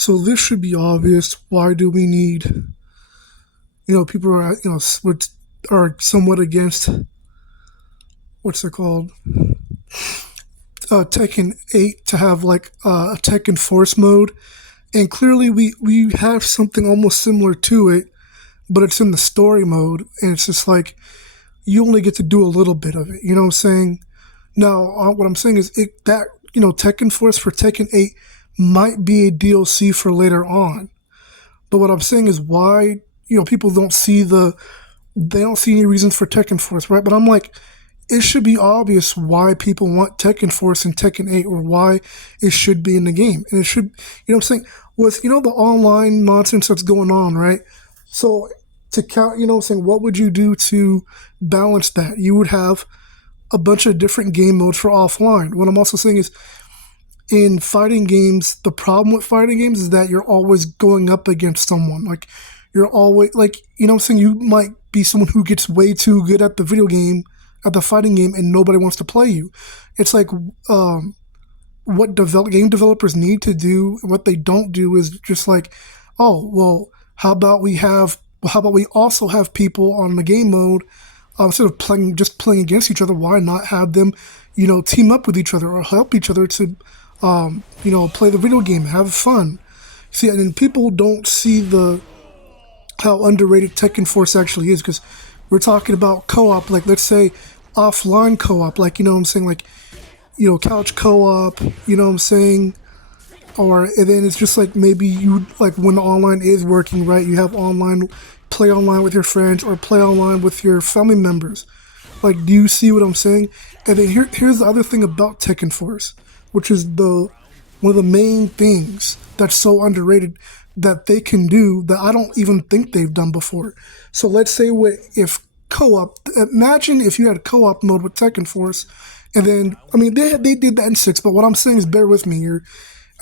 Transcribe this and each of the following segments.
So this should be obvious. Why do we need, people are, are somewhat against, what's it called? Tekken 8 to have like a Tekken Force mode. And clearly we have something almost similar to it, but it's in the story mode. And it's just like, you only get to do a little bit of it. You know what I'm saying? Now, what I'm saying is Tekken Force for Tekken 8 might be a DLC for later on. But what I'm saying is why, people they don't see any reasons for Tekken Force, right? But I'm like, it should be obvious why people want Tekken Force and Tekken 8 or why it should be in the game. And it should, what I'm saying, with, the online nonsense that's going on, right? So to count, what I'm saying, what would you do to balance that? You would have a bunch of different game modes for offline. What I'm also saying is, in fighting games, the problem with fighting games is that you're always going up against someone. Like, you're always, like, what I'm saying, you might be someone who gets way too good at the video game, at the fighting game, and nobody wants to play you. It's like, what game developers need to do, what they don't do is just like, oh, well, how about we also have people on the game mode, instead of playing against each other, why not have them, team up with each other or help each other to, play the video game, have fun. See, and people don't see how underrated Tekken Force actually is, because we're talking about co-op, like, let's say offline co-op, like, what I'm saying, like, couch co-op, what I'm saying, and then it's just like maybe you, like, when the online is working, right, you have play online with your friends or play online with your family members. Like, do you see what I'm saying? And then here's the other thing about Tekken Force, which is one of the main things that's so underrated that they can do that I don't even think they've done before. So let's say if co-op, imagine if you had co-op mode with Tekken Force, and then, I mean, they did that in 6, but what I'm saying is, bear with me here.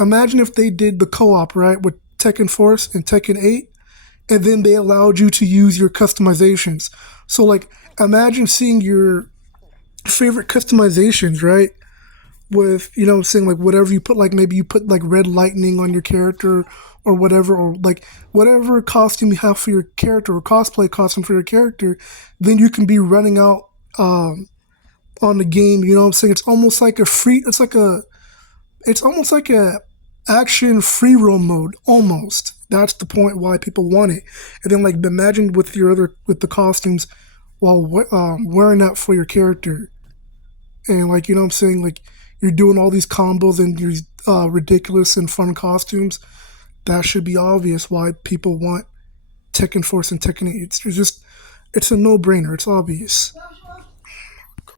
Imagine if they did the co-op, right, with Tekken Force and Tekken 8, and then they allowed you to use your customizations. So, like, imagine seeing your favorite customizations, right, with, what I'm saying, like, whatever you put, like, maybe you put, like, red lightning on your character or whatever, or, like, whatever costume you have for your character or cosplay costume for your character, then you can be running out on the game, what I'm saying? It's almost like it's almost like a action free roam mode, almost. That's the point why people want it. And then, like, imagine with the costumes while wearing that for your character. And, like, what I'm saying? Like, you're doing all these combos and these ridiculous and fun costumes. That should be obvious why people want Tekken Force and Tekken 8. It's a no-brainer. It's obvious.